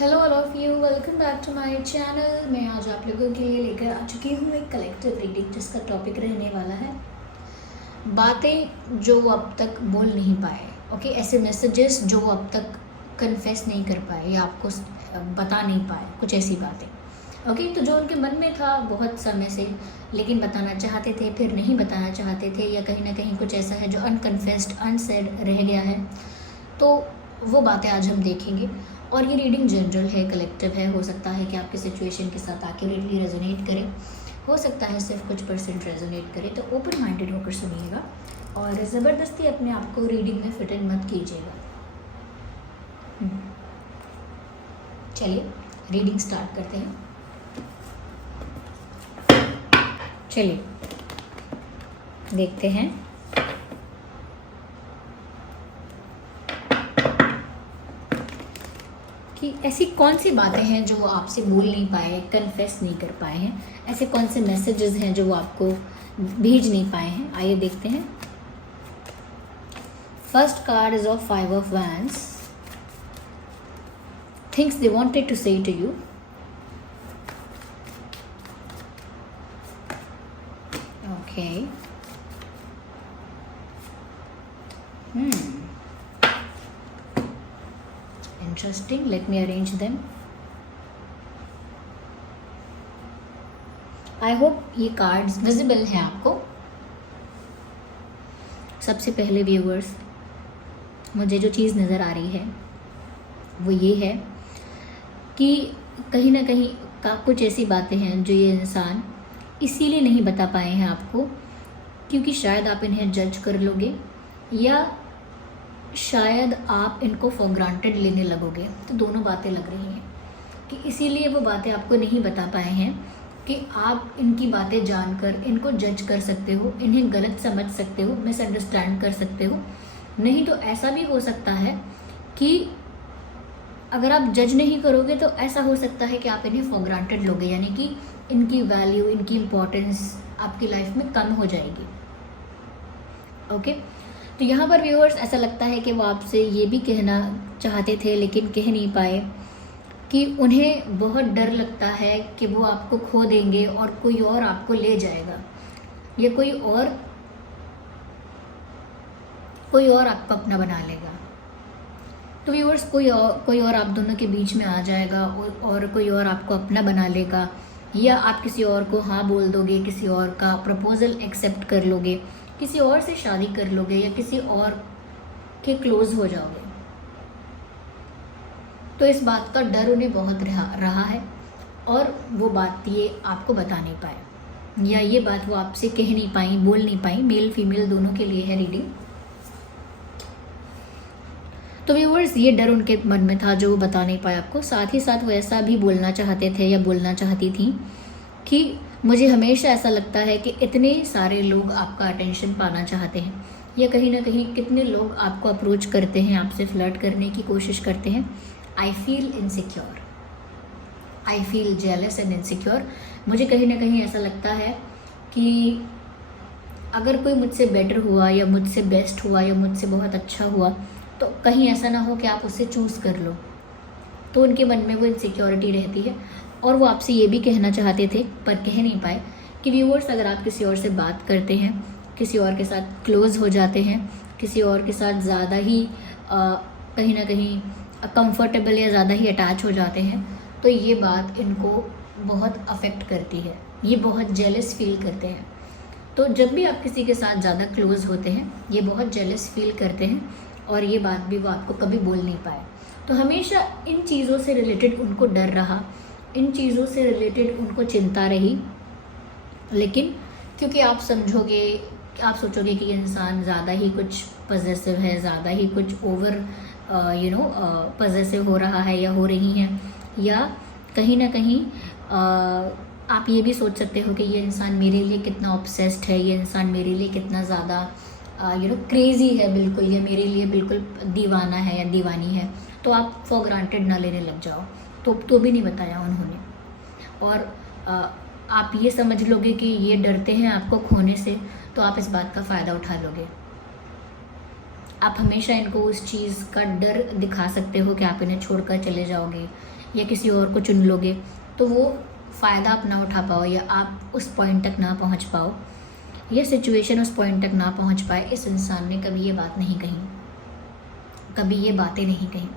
Hello all of you, welcome back to my channel. मैं आज आप लोगों के लिए लेकर आ चुकी हूँ एक कलेक्टिव रीडिंग जिसका टॉपिक रहने वाला है बातें जो अब तक बोल नहीं पाए। ओके, ऐसे मैसेजेस जो अब तक कन्फेस नहीं कर पाए या आपको बता नहीं पाए, कुछ ऐसी बातें। ओके, तो जो उनके मन में था बहुत समय से लेकिन बताना चाहते थे, फिर नहीं बताना चाहते थे, या कहीं ना कहीं कुछ ऐसा है जो अनकन्फेस्ड अनसेड रह गया है, तो वो बातें आज हम देखेंगे। और ये रीडिंग जनरल है, कलेक्टिव है। हो सकता है कि आपके सिचुएशन के साथ एक्यूरेटली रेजोनेट करे, हो सकता है सिर्फ कुछ परसेंट रेजोनेट करे। तो ओपन माइंडेड होकर सुनिएगा और ज़बरदस्ती अपने आप को रीडिंग में फिट इन मत कीजिएगा। चलिए रीडिंग स्टार्ट करते हैं। चलिए देखते हैं कि ऐसी कौन सी बातें हैं जो वो आपसे बोल नहीं पाए, कन्फेस नहीं कर पाए हैं। ऐसे कौन से मैसेजेस हैं जो वो आपको भेज नहीं पाए हैं। आइए देखते हैं। First card is of 5 of wands. Things they wanted to say to you. Okay, interesting, let me arrange them. I hope ये कार्ड्स विजिबल हैं आपको। सबसे पहले व्यूअर्स, मुझे जो चीज़ नज़र आ रही है वो ये है कि कहीं ना कहीं का कुछ ऐसी बातें हैं जो ये इंसान इसीलिए नहीं बता पाए हैं आपको क्योंकि शायद आप इन्हें जज कर लोगे या शायद आप इनको फॉर ग्रांटेड लेने लगोगे। तो दोनों बातें लग रही हैं कि इसीलिए वो बातें आपको नहीं बता पाए हैं कि आप इनकी बातें जानकर इनको जज कर सकते हो, इन्हें गलत समझ सकते हो, मिसअंडरस्टैंड कर सकते हो। नहीं तो ऐसा भी हो सकता है कि अगर आप जज नहीं करोगे तो ऐसा हो सकता है कि आप इन्हें फॉर ग्रांटेड लोगे, यानी कि इनकी वैल्यू, इनकी इम्पोर्टेंस आपकी लाइफ में कम हो जाएगी। ओके, तो यहाँ पर व्यूअर्स ऐसा लगता है कि वो आपसे ये भी कहना चाहते थे लेकिन कह नहीं पाए कि उन्हें बहुत डर लगता है कि वो आपको खो देंगे और कोई और आपको ले जाएगा या कोई और आपको अपना बना लेगा। तो व्यूअर्स कोई और आप दोनों के बीच में आ जाएगा और कोई और आपको अपना बना लेगा, या आप किसी और को हाँ बोल दोगे, किसी और का प्रपोजल एक्सेप्ट कर लोगे, किसी और से शादी कर लोगे या किसी और के क्लोज हो जाओगे। तो इस बात का डर उन्हें बहुत रहा है और वो बात ये आपको बता नहीं पाए या ये बात वो आपसे कह नहीं पाई, बोल नहीं पाई। मेल फीमेल दोनों के लिए है रीडिंग। तो व्यूअर्स ये डर उनके मन में था जो वो बता नहीं पाए आपको। साथ ही साथ वो ऐसा भी बोलना चाहते थे या बोलना चाहती थी कि मुझे हमेशा ऐसा लगता है कि इतने सारे लोग आपका अटेंशन पाना चाहते हैं, या कहीं ना कहीं कितने लोग आपको अप्रोच करते हैं, आपसे फ्लर्ट करने की कोशिश करते हैं। I feel insecure, I feel jealous and insecure. मुझे कहीं ना कहीं ऐसा लगता है कि अगर कोई मुझसे बेटर हुआ या मुझसे बेस्ट हुआ या मुझसे बहुत अच्छा हुआ तो कहीं ऐसा ना हो कि आप उससे चूज़ कर लो। तो उनके मन में वो इनसिक्योरिटी रहती है और वो आपसे ये भी कहना चाहते थे पर कह नहीं पाए कि व्यूअर्स, अगर आप किसी और से बात करते हैं, किसी और के साथ क्लोज हो जाते हैं, किसी और के साथ ज़्यादा ही कहीं ना कहीं कंफर्टेबल या ज़्यादा ही अटैच हो जाते हैं, तो ये बात इनको बहुत अफेक्ट करती है, ये बहुत जेलस फील करते हैं। तो जब भी आप किसी के साथ ज़्यादा क्लोज होते हैं ये बहुत जेलस फील करते हैं और ये बात भी वो आपको कभी बोल नहीं पाए। तो हमेशा इन चीज़ों से रिलेटेड उनको डर रहा, इन चीज़ों से रिलेटेड उनको चिंता रही। लेकिन क्योंकि आप सोचोगे कि इंसान ज़्यादा ही कुछ पॉजेसिव है, ज़्यादा ही कुछ ओवर पॉजेसिव हो रहा है या हो रही हैं, या कहीं ना कहीं आप ये भी सोच सकते हो कि ये इंसान मेरे लिए कितना ऑब्सेस्ड है, ये इंसान मेरे लिए कितना ज़्यादा क्रेज़ी है बिल्कुल, या मेरे लिए बिल्कुल दीवाना है या दीवानी है। तो आप फॉर ग्रांटेड ना लेने लग जाओ। तो भी नहीं बताया उन्होंने, और आप ये समझ लोगे कि ये डरते हैं आपको खोने से, तो आप इस बात का फ़ायदा उठा लोगे। आप हमेशा इनको उस चीज़ का डर दिखा सकते हो कि आप इन्हें छोड़कर चले जाओगे या किसी और को चुन लोगे तो वो फ़ायदा आप ना उठा पाओ, या आप उस पॉइंट तक ना पहुंच पाओ, या सिचुएशन उस पॉइंट तक ना पहुंच पाए। इस इंसान ने कभी ये बात नहीं कही, कभी ये बातें नहीं कही।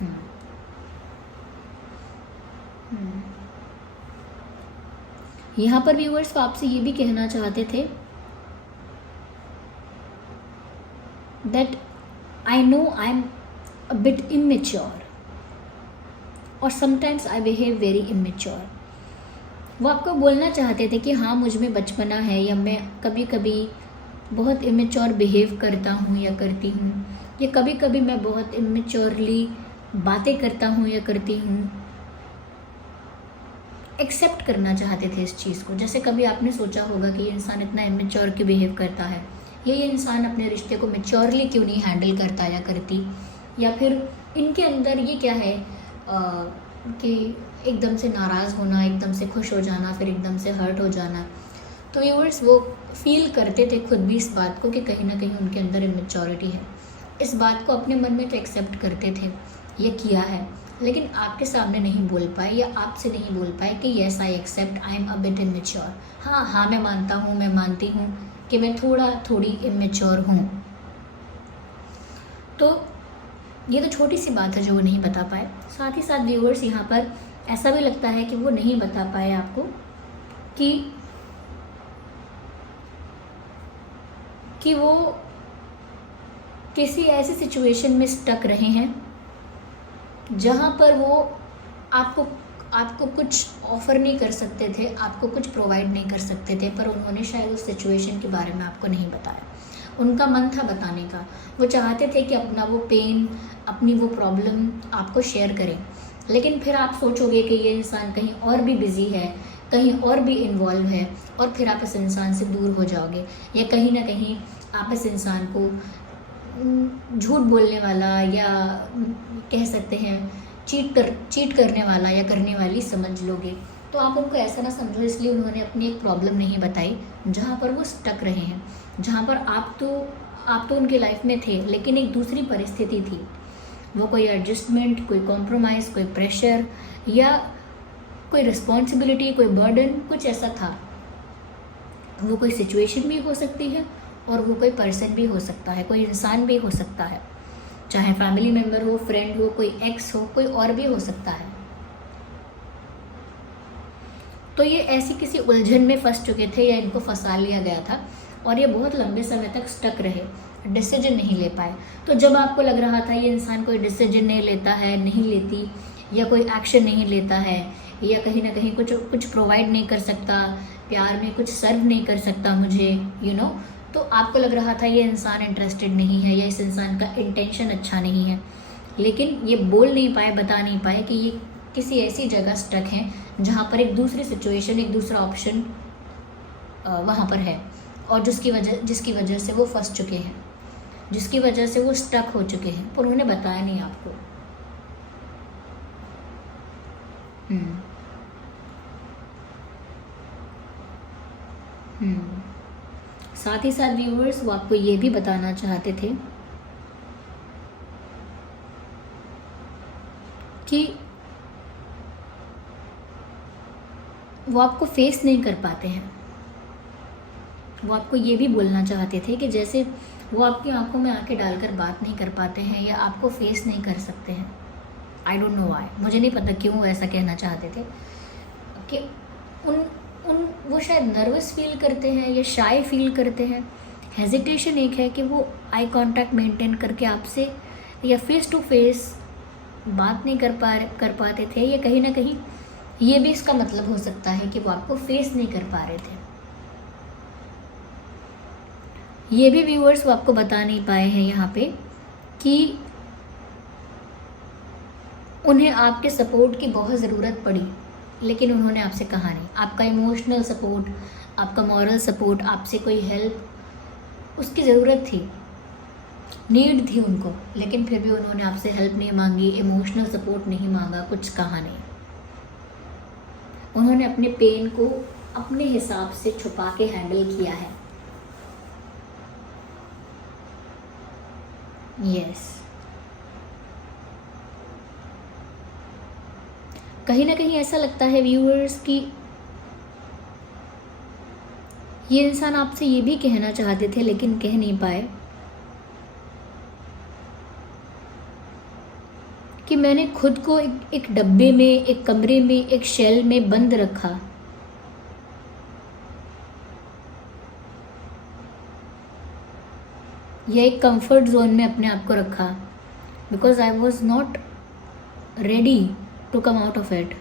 हम्म, हम्म। यहाँ पर व्यूअर्स आपसे ये भी कहना चाहते थे that I know I am a bit immature और sometimes I behave very immature. वो आपको बोलना चाहते थे कि हाँ मुझ में बचपना है, या मैं कभी कभी बहुत इमेच्योर बिहेव करता हूँ या करती हूँ, या कभी कभी मैं बहुत इमेच्योरली बातें करता हूँ या करती हूँ। एक्सेप्ट करना चाहते थे इस चीज़ को। जैसे कभी आपने सोचा होगा कि ये इंसान इतना इमेच्योर क्यों बिहेव करता है, या ये इंसान अपने रिश्ते को मेच्योरली क्यों नहीं हैंडल करता या करती, या फिर इनके अंदर ये क्या है कि एकदम से नाराज़ होना, एकदम से खुश हो जाना, फिर एकदम से हर्ट हो जाना। तो व्यूअर्स वो फील करते थे खुद भी इस बात को कि कहीं ना कहीं उनके अंदर इमेच्योरिटी है। इस बात को अपने मन में तो एक्सेप्ट करते थे, ये किया है, लेकिन आपके सामने नहीं बोल पाए या आपसे नहीं बोल पाए कि yes I accept I am a bit immature. हाँ मैं मानता हूँ, मैं मानती हूँ कि मैं थोड़ी इमेच्योर हूँ। तो ये तो छोटी सी बात है जो वो नहीं बता पाए। साथ ही साथ व्यूअर्स यहाँ पर ऐसा भी लगता है कि वो नहीं बता पाए आपको कि वो किसी ऐसी सिचुएशन में स्टक रहे हैं जहाँ पर वो आपको कुछ ऑफर नहीं कर सकते थे, आपको कुछ प्रोवाइड नहीं कर सकते थे, पर उन्होंने शायद उस सिचुएशन के बारे में आपको नहीं बताया। उनका मन था बताने का, वो चाहते थे कि अपना वो पेन, अपनी वो प्रॉब्लम आपको शेयर करें, लेकिन फिर आप सोचोगे कि ये इंसान कहीं और भी बिजी है, कहीं और भी इन्वॉल्व है, और फिर आप इस इंसान से दूर हो जाओगे, या कहीं ना कहीं आप इस इंसान को झूठ बोलने वाला, या कह सकते हैं चीट करने वाला या करने वाली समझ लोगे। तो आप उनको ऐसा ना समझो, इसलिए उन्होंने अपनी एक प्रॉब्लम नहीं बताई जहाँ पर वो स्टक रहे हैं, जहाँ पर आप तो उनके लाइफ में थे, लेकिन एक दूसरी परिस्थिति थी। वो कोई एडजस्टमेंट, कोई कॉम्प्रोमाइज़, कोई प्रेशर, या कोई रिस्पॉन्सिबिलिटी, कोई बर्डन, कुछ ऐसा था। वो कोई सिचुएशन भी हो सकती है, और वो कोई पर्सन भी हो सकता है, कोई इंसान भी हो सकता है, चाहे फैमिली मेम्बर हो, फ्रेंड हो, कोई एक्स हो, कोई और भी हो सकता है। तो ये ऐसी किसी उलझन में फंस चुके थे, या इनको फंसा लिया गया था, और ये बहुत लंबे समय तक स्टक रहे, डिसीजन नहीं ले पाए। तो जब आपको लग रहा था ये इंसान कोई डिसीजन नहीं लेता है, नहीं लेती, या कोई एक्शन नहीं लेता है, या कहीं ना कहीं कुछ प्रोवाइड नहीं कर सकता, प्यार में कुछ सर्व नहीं कर सकता मुझे, तो आपको लग रहा था ये इंसान इंटरेस्टेड नहीं है, या इस इंसान का इंटेंशन अच्छा नहीं है, लेकिन ये बोल नहीं पाए, बता नहीं पाए कि ये किसी ऐसी जगह स्टक हैं जहाँ पर एक दूसरी सिचुएशन, एक दूसरा ऑप्शन वहाँ पर है, और जिसकी वजह से वो फंस चुके हैं, जिसकी वजह से वो स्टक हो चुके हैं, पर उन्होंने बताया नहीं आपको। साथ ही साथ व्यूअर्स वो आपको ये भी बताना चाहते थे कि वो आपको फेस नहीं कर पाते हैं। वो आपको ये भी बोलना चाहते थे कि जैसे वो आपकी आंखों में आंखें डालकर बात नहीं कर पाते हैं, या आपको फेस नहीं कर सकते हैं। आई डोंट नो व्हाई, मुझे नहीं पता क्यों वो ऐसा कहना चाहते थे, कि वो शायद नर्वस फील करते हैं, या शाय फील करते हैं। हेजिटेशन एक है कि वो आई कांटेक्ट मेंटेन करके आपसे या फेस टू फेस बात नहीं कर पाते थे, या कहीं ना कहीं ये भी इसका मतलब हो सकता है कि वो आपको फेस नहीं कर पा रहे थे। ये भी व्यूअर्स वो आपको बता नहीं पाए हैं यहाँ पे कि उन्हें आपके सपोर्ट की बहुत ज़रूरत पड़ी, लेकिन उन्होंने आपसे कहा नहीं। आपका इमोशनल सपोर्ट, आपका मॉरल सपोर्ट, आपसे कोई हेल्प, उसकी ज़रूरत थी, नीड थी उनको, लेकिन फिर भी उन्होंने आपसे हेल्प नहीं मांगी, इमोशनल सपोर्ट नहीं मांगा, कुछ कहा नहीं। उन्होंने अपने पेन को अपने हिसाब से छुपा के हैंडल किया है। यस, कहीं ना कहीं ऐसा लगता है व्यूअर्स कि ये इंसान आपसे ये भी कहना चाहते थे लेकिन कह नहीं पाए कि मैंने खुद को एक डब्बे में, एक कमरे में, एक शेल में बंद रखा। या एक कंफर्ट जोन में अपने आप को रखा, because I was not ready to come out of it.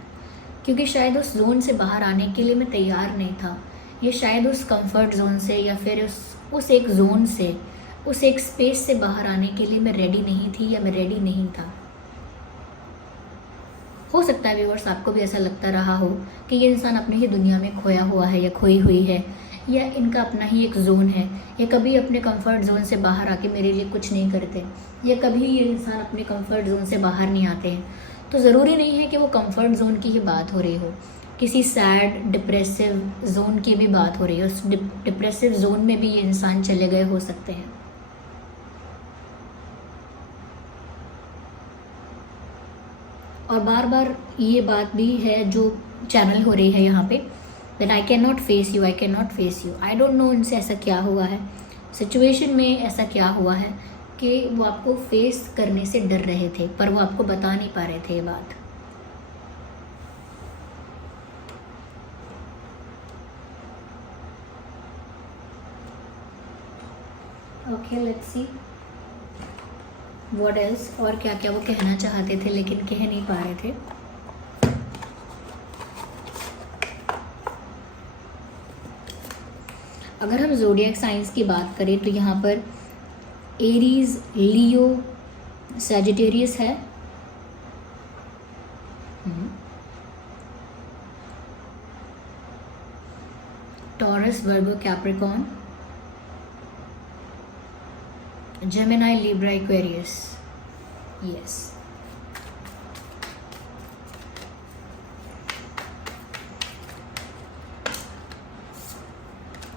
क्योंकि शायद उस जोन से बाहर आने के लिए मैं तैयार नहीं था, या शायद उस कंफर्ट जोन से, या फिर उस एक जोन से, उस एक स्पेस से बाहर आने के लिए मैं रेडी नहीं थी, या मैं रेडी नहीं था। हो सकता है व्यूअर्स आपको भी ऐसा लगता रहा हो कि ये इंसान अपनी ही दुनिया में खोया हुआ है, या खोई हुई है, या इनका अपना ही एक जोन है, या कभी अपने कंफर्ट जोन से बाहर आके मेरे लिए कुछ नहीं करते, या कभी ये इंसान अपने कंफर्ट जोन से बाहर नहीं आते हैं। तो ज़रूरी नहीं है कि वो कंफर्ट जोन की ही बात हो रही हो, किसी सैड डिप्रेसिव जोन की भी बात हो रही है। उस डिप्रेसिव जोन में भी ये इंसान चले गए हो सकते हैं। और बार बार ये बात भी है जो चैनल हो रही है यहाँ पे, that I can not face you, I can not face you. I don't know उनसे ऐसा क्या हुआ है, सिचुएशन में ऐसा क्या हुआ है कि वो आपको फेस करने से डर रहे थे, पर वो आपको बता नहीं पा रहे थे ये बात। Okay, let's see what else, और क्या क्या वो कहना चाहते थे लेकिन कह नहीं पा रहे थे। अगर हम ज़ोडिएक साइंस की बात करें तो यहाँ पर एरीज, लियो, सैजिटेरियस है, Taurus, Virgo, Capricorn, Gemini, Libra, Aquarius. Yes,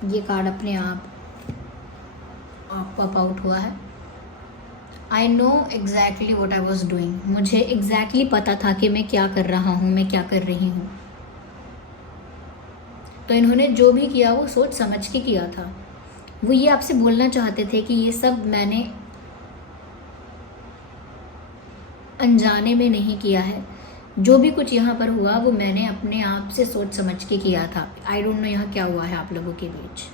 ये कार्ड अपने आप पॉप आउट हुआ है। I know exactly what I was doing. मुझे एग्जैक्टली पता था कि मैं क्या कर रहा हूँ, मैं क्या कर रही हूँ। तो इन्होंने जो भी किया वो सोच समझ के किया था। वो ये आपसे बोलना चाहते थे कि ये सब मैंने अनजाने में नहीं किया है, जो भी कुछ यहाँ पर हुआ वो मैंने अपने आप से सोच समझ के किया था। आई डोंट नो यहाँ क्या हुआ है आप लोगों के बीच।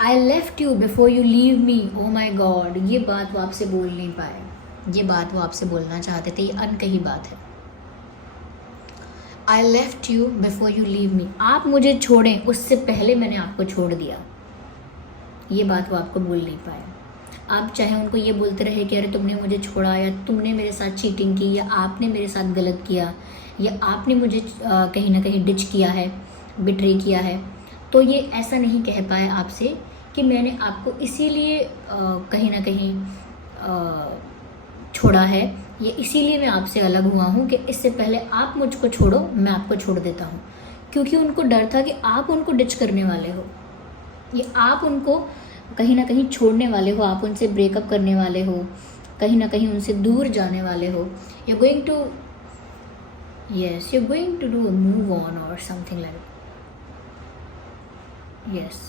I left you before you leave me. Oh my God, ये बात वो आपसे बोल नहीं पाए, ये बात वो आपसे बोलना चाहते थे, ये अनकही बात है। आई left you before you leave मी, आप मुझे छोड़ें उससे पहले मैंने आपको छोड़ दिया, ये बात वो आपको बोल नहीं पाए। आप चाहे उनको ये बोलते रहे कि अरे तुमने मुझे छोड़ा, या तुमने मेरे साथ चीटिंग की, या आपने मेरे साथ गलत किया, या आपने मुझे कहीं ना कहीं डिच किया है, बिट्रे किया है, तो ये ऐसा नहीं कह पाए आपसे कि मैंने आपको इसीलिए कहीं ना कहीं छोड़ा है, ये इसीलिए मैं आपसे अलग हुआ हूँ कि इससे पहले आप मुझको छोड़ो मैं आपको छोड़ देता हूँ। क्योंकि उनको डर था कि आप उनको डिच करने वाले हो, ये आप उनको कहीं ना कहीं छोड़ने वाले हो, आप उनसे ब्रेकअप करने वाले हो, कहीं ना कहीं उनसे दूर जाने वाले हो। You are going to, yes, you are going to do a move on और समथिंग लाइक, यस।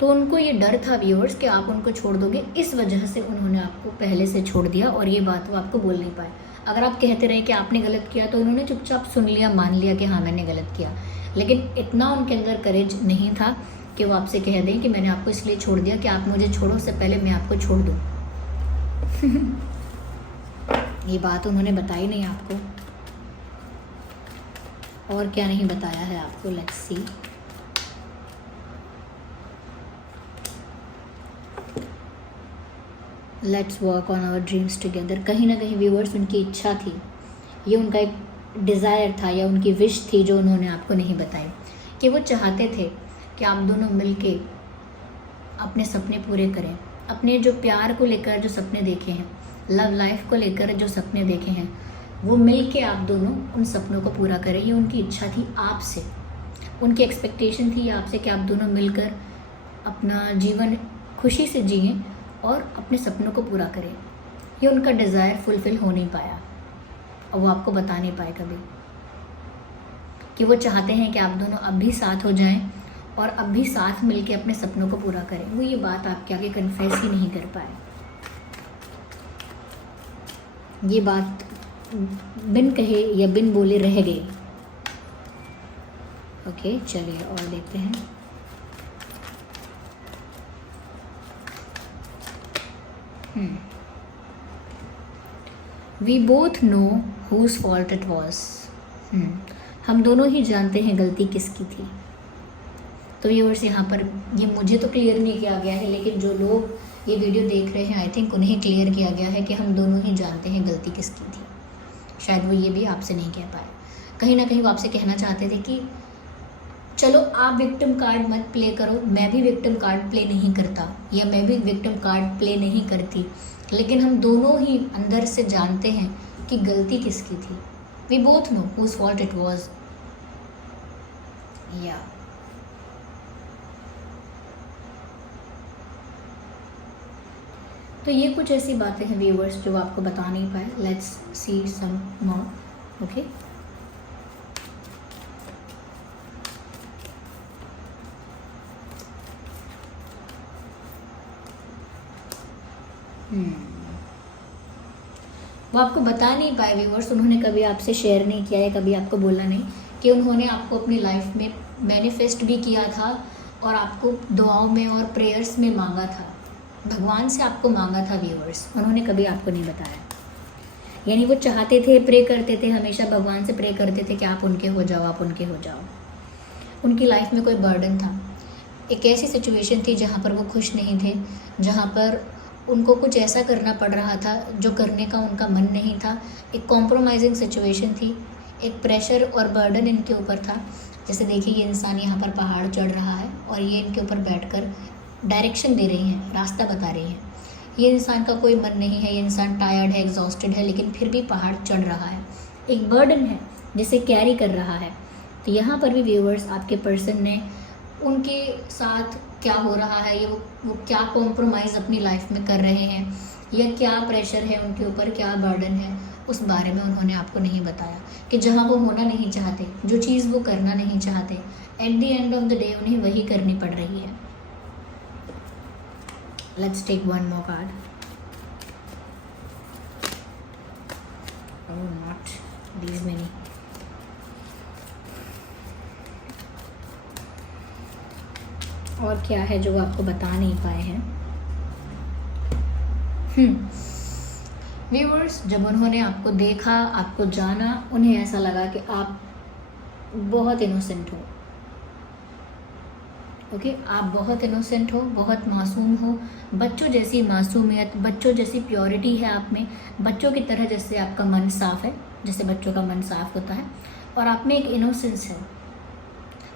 तो उनको ये डर था व्यूअर्स कि आप उनको छोड़ दोगे, इस वजह से उन्होंने आपको पहले से छोड़ दिया, और ये बात वो आपको बोल नहीं पाए। अगर आप कहते रहे कि आपने गलत किया तो उन्होंने चुपचाप सुन लिया, मान लिया कि हाँ मैंने गलत किया, लेकिन इतना उनके अंदर करेज नहीं था कि वो आपसे कह दें कि मैंने आपको इसलिए छोड़ दिया कि आप मुझे छोड़ो, उससे पहले मैं आपको छोड़ दूँ। ये बात उन्होंने बताई नहीं आपको, और क्या नहीं बताया है आपको, let's see. Let's work on our dreams together. कहीं ना कहीं व्यूअर्स उनकी इच्छा थी, ये उनका एक डिज़ायर था या उनकी विश थी जो उन्होंने आपको नहीं बताई, कि वो चाहते थे कि आप दोनों मिलके अपने सपने पूरे करें, अपने जो प्यार को लेकर जो सपने देखे हैं, लव लाइफ को लेकर जो सपने देखे हैं, वो मिलके आप दोनों उन सपनों को पूरा करें। ये उनकी इच्छा थी आपसे, उनकी एक्सपेक्टेशन थी आपसे कि आप दोनों मिलकर अपना जीवन खुशी से जिएं और अपने सपनों को पूरा करें। ये उनका डिज़ायर फुलफ़िल हो नहीं पाया और वो आपको बता नहीं पाए कभी कि वो चाहते हैं कि आप दोनों अब भी साथ हो जाएं और अब भी साथ मिलके अपने सपनों को पूरा करें। वो ये बात आपके आगे कन्फेस ही नहीं कर पाए। ये बात बिन कहे या बिन बोले रह गई। ओके, चलिए और देखते हैं। We both know whose fault it was. हम दोनों ही जानते हैं गलती किसकी थी। तो व्यूअर्स, यहाँ पर ये मुझे तो क्लियर नहीं किया गया है, लेकिन जो लोग ये वीडियो देख रहे हैं आई थिंक उन्हें क्लियर किया गया है कि हम दोनों ही जानते हैं गलती किसकी थी। शायद वो ये भी आपसे नहीं कह पाए। कहीं ना कहीं वो आपसे कहना चाहते थे कि चलो आप विक्टिम कार्ड मत प्ले करो, मैं भी विक्टिम कार्ड प्ले नहीं करता या मैं भी विक्टिम कार्ड प्ले नहीं करती, लेकिन हम दोनों ही अंदर से जानते हैं कि गलती किसकी थी। We both know whose fault it was. या तो ये कुछ ऐसी बातें हैं व्यूअर्स जो आपको बता नहीं पाए। Let's see some more. Okay, वो आपको बता नहीं पाए व्यूअर्स। उन्होंने कभी आपसे शेयर नहीं किया है, कभी आपको बोला नहीं कि उन्होंने आपको अपनी लाइफ में मैनिफेस्ट भी किया था और आपको दुआओं में और प्रेयर्स में मांगा था, भगवान से आपको मांगा था व्यूअर्स। उन्होंने कभी आपको नहीं बताया। यानी वो चाहते थे, प्रे करते थे, हमेशा भगवान से प्रे करते थे कि आप उनके हो जाओ, आप उनके हो जाओ। उनकी लाइफ में कोई बर्डन था, एक ऐसी सिचुएशन थी जहाँ पर वो खुश नहीं थे, जहाँ पर उनको कुछ ऐसा करना पड़ रहा था जो करने का उनका मन नहीं था। एक कॉम्प्रोमाइजिंग सिचुएशन थी, एक प्रेशर और बर्डन इनके ऊपर था। जैसे देखिए, ये इंसान यहाँ पर पहाड़ चढ़ रहा है और ये इनके ऊपर बैठकर डायरेक्शन दे रही हैं, रास्ता बता रही हैं। ये इंसान का कोई मन नहीं है, ये इंसान टायर्ड है, एग्जॉस्टेड है, लेकिन फिर भी पहाड़ चढ़ रहा है। एक बर्डन है जिसे कैरी कर रहा है। तो यहाँ पर भी व्यूअर्स, आपके पर्सन ने उनके साथ क्या हो रहा है, ये वो क्या कॉम्प्रोमाइज़ अपनी लाइफ में कर रहे हैं या क्या प्रेशर है उनके ऊपर, क्या बर्डन है, उस बारे में उन्होंने आपको नहीं बताया। कि जहाँ वो होना नहीं चाहते, जो चीज़ वो करना नहीं चाहते, at the end of the day उन्हें वही करनी पड़ रही है। Let's take one more card. Oh, not these many. और क्या है जो वो आपको बता नहीं पाए हैं? व्यूअर्स, जब उन्होंने आपको देखा, आपको जाना, उन्हें ऐसा लगा कि आप बहुत इनोसेंट हो। ओके, आप बहुत इनोसेंट हो, बहुत मासूम हो, बच्चों जैसी मासूमियत, बच्चों जैसी प्योरिटी है आप में, बच्चों की तरह जैसे आपका मन साफ़ है, जैसे बच्चों का मन साफ़ होता है, और आप में एक इनोसेंस है।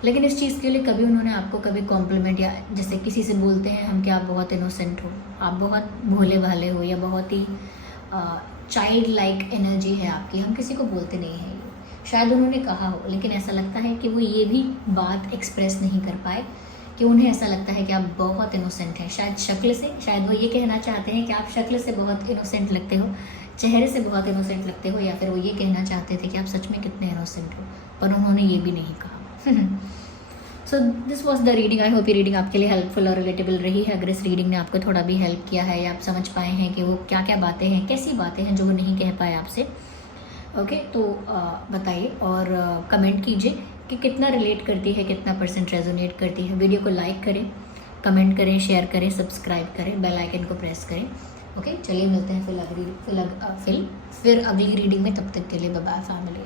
लेकिन इस चीज़ के लिए कभी उन्होंने आपको कभी कॉम्प्लीमेंट, या जैसे किसी से बोलते हैं हम कि आप बहुत इनोसेंट हो, आप बहुत भोले भाले हो, या बहुत ही चाइल्ड लाइक एनर्जी है आपकी, हम किसी को बोलते नहीं हैं। शायद उन्होंने कहा हो, लेकिन ऐसा लगता है कि वो ये भी बात एक्सप्रेस नहीं कर पाए कि उन्हें ऐसा लगता है कि आप बहुत इनोसेंट हैं। शायद शक्ल से, शायद वो ये कहना चाहते हैं कि आप शक्ल से बहुत इनोसेंट लगते हो, चेहरे से बहुत इनोसेंट लगते हो, या फिर वो ये कहना चाहते थे कि आप सच में कितने इनोसेंट हो, पर उन्होंने ये भी नहीं कहा। So this was the reading. I hope ये रीडिंग आपके लिए हेल्पफुल और रिलेटेबल रही है। अगर इस रीडिंग ने आपको थोड़ा भी हेल्प किया है, या आप समझ पाए हैं कि वो क्या क्या बातें हैं, कैसी बातें हैं जो वो नहीं कह पाए आपसे, ओके, तो बताइए और कमेंट कीजिए कि कितना रिलेट करती है, कितना परसेंट रेजोनेट करती है। वीडियो को लाइक करें, कमेंट करें, शेयर करें, सब्सक्राइब करें, बेल आइकन को प्रेस करें। ओके, चलिए मिलते हैं फिर अगली रीडिंग में। तब तक के लिए बाय बाय फैमिली।